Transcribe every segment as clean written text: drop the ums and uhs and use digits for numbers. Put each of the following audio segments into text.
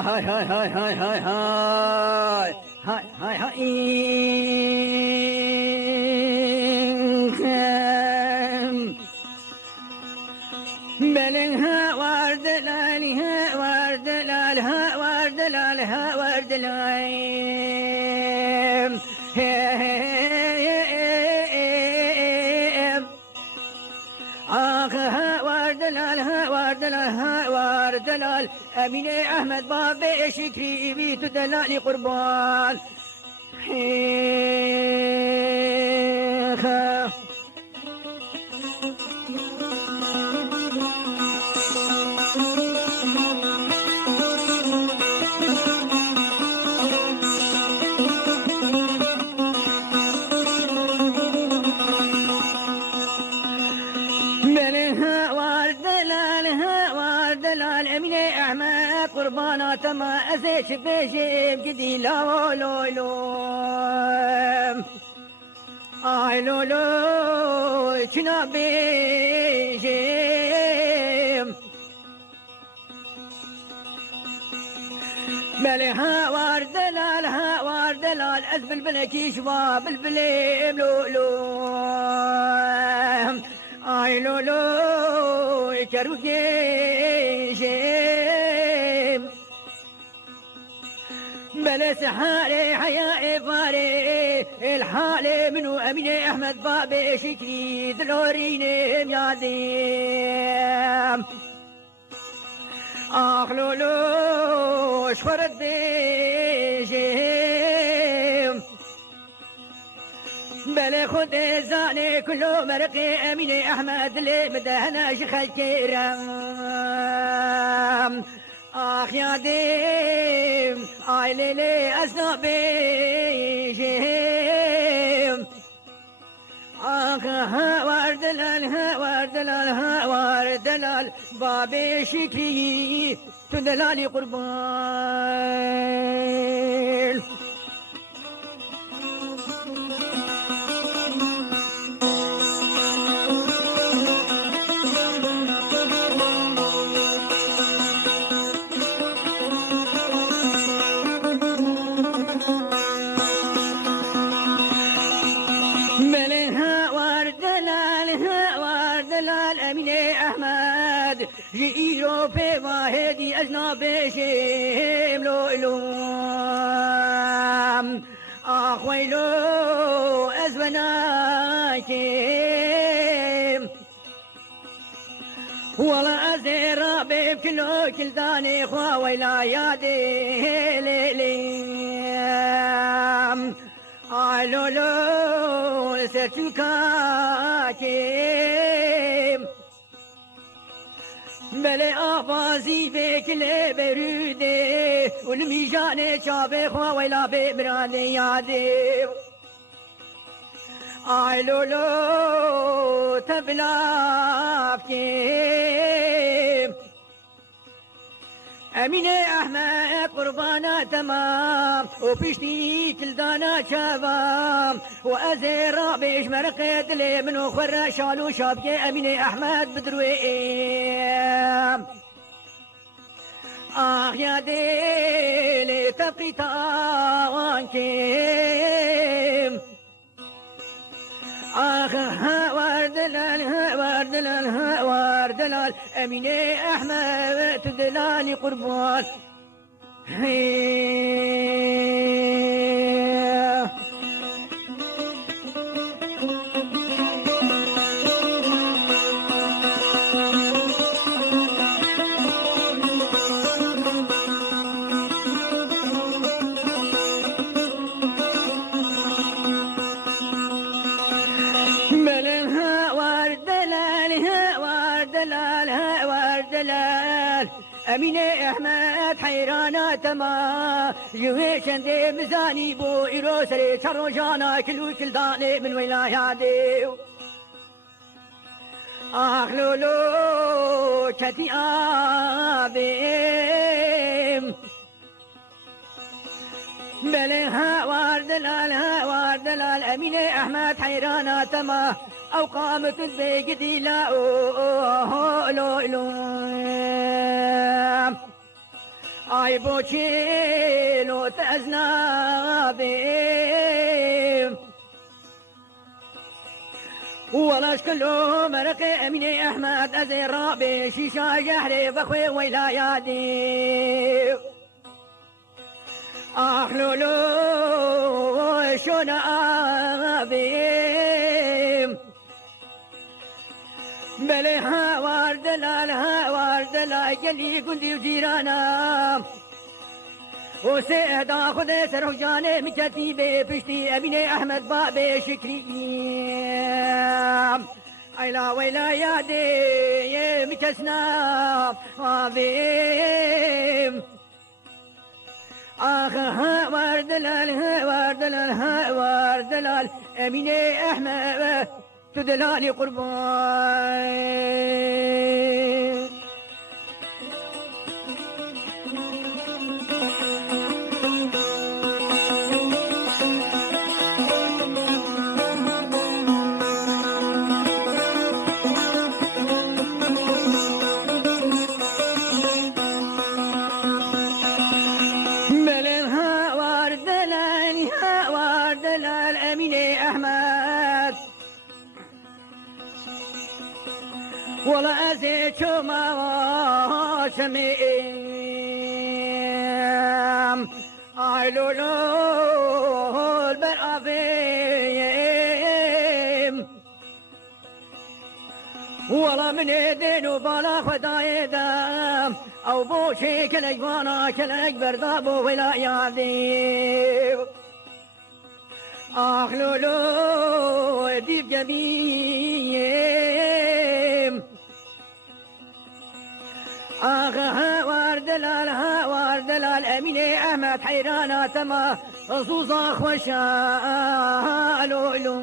هاي هاي هاي هاي هاي هاي هاي هاي بلنها ورد لالها ورد لالها ورد لالها ورد لالها آخها ورد لالها ورد لالها ورد لال أمين أحمد بابي شكري بيت دلالي قربان حيخا أمين أحمد قربانات ما أزيش بيجيب جدي لا لو لو لو لو شنا بيجيب ملها واردلالها واردلال أزبل بلكي شباب البليم لو لو لو لو كروجيم بلس حالي حياء فاري الحالي منو أمين أحمد بابي شكري دلوريني مياديم لولو شفرت بيجيم بلا خد زاني كله مرقي أمين أحمد اللي مدهنا شخل كرام يا ديم ليلي أسنابي جيم وردلال بابي شكي تدلالي قربان جئيرو في واحدي أجنبي شيم لو إلوم أخويلو أزوناكيم والله أزيرا بكلو كلداني خوا ويلا يادي ليليم لولو سرتوكاكيم بله آفازی بکله بروده والمیجانه چابه خواه ویلا بمرانه یاده لولو تبلاف که أمين أحمد قربانا تمام وبيشتي كلدانا شباب وأزير بيش مرقد لي منو خرا شالو شابكي أمين أحمد بدرويم يا ديلي تبقي تاوانكيم وردلال أمين أحمد تدلالي قربان أمين أحمد حيرانا تما جويشن دي مزاني بو إيرو سري شرو جانا كلو كلداني من ولايا ديو لولو كتي آبي بله هوار دلال امین احمد حیرانا تما او قامت بگدی لا لو آی بوچی لو تزنابی ولاش كله مرق امين احمد ازي رابي شيشا جحري بخوي ويلا يادي احلولو شونا ابي بلي هوار دلال يلي قندي وجيرانا وسيد اخذ سرح جاني من كتيبي بشتي امين احمد بابي شكري ايلا ويلا يادي متسنا وابي اخ هوار دلال امين احمد تدلاني قربان ولا أزيد ما شميم عيلولو البرافيم ولا من يدين وبلا خداي دام أو بوشي كالأجوانا كالأكبر ضابو ولا يعذيب أخلولو ديب جميم هوار دلال امين احمد حيرانا تما خصوصا خوشا لولو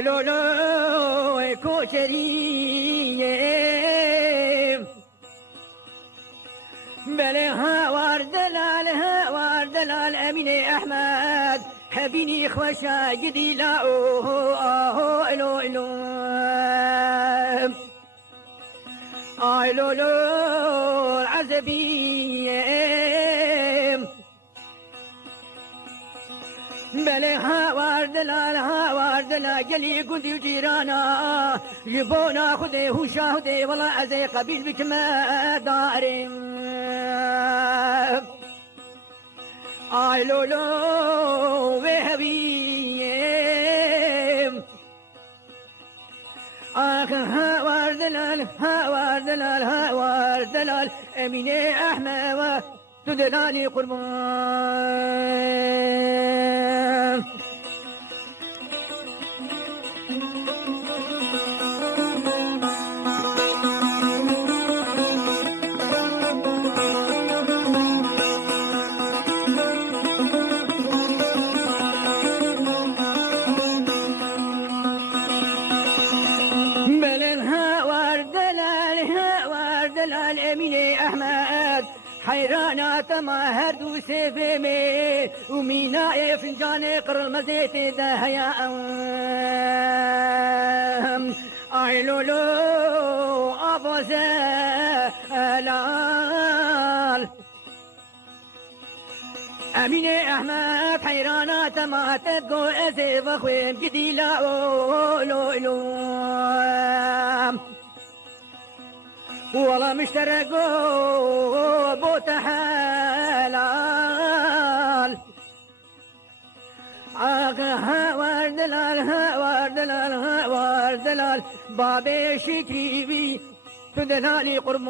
لولو كوشري بلي هوار دلال امين احمد حبيني خوشا جدي لا لولو لولو العزبية بلي هوار دلال جلي قندي وجيرانا يبونا خذي وشاهدي والله أزي قبيل بك ما داري لولو وهبية هوار دلال امين احمد تدلاني قربان حيرانات ما هردو سيفمي ومينا فنجان قرل مزيت دهيا لولو ابو زلال امين احمد حيرانات ما تبقو اسف اخوين جدي لا لولو والله مشترقوا بوت حلال هوار دلال بابي شكري بي تدلالي قربان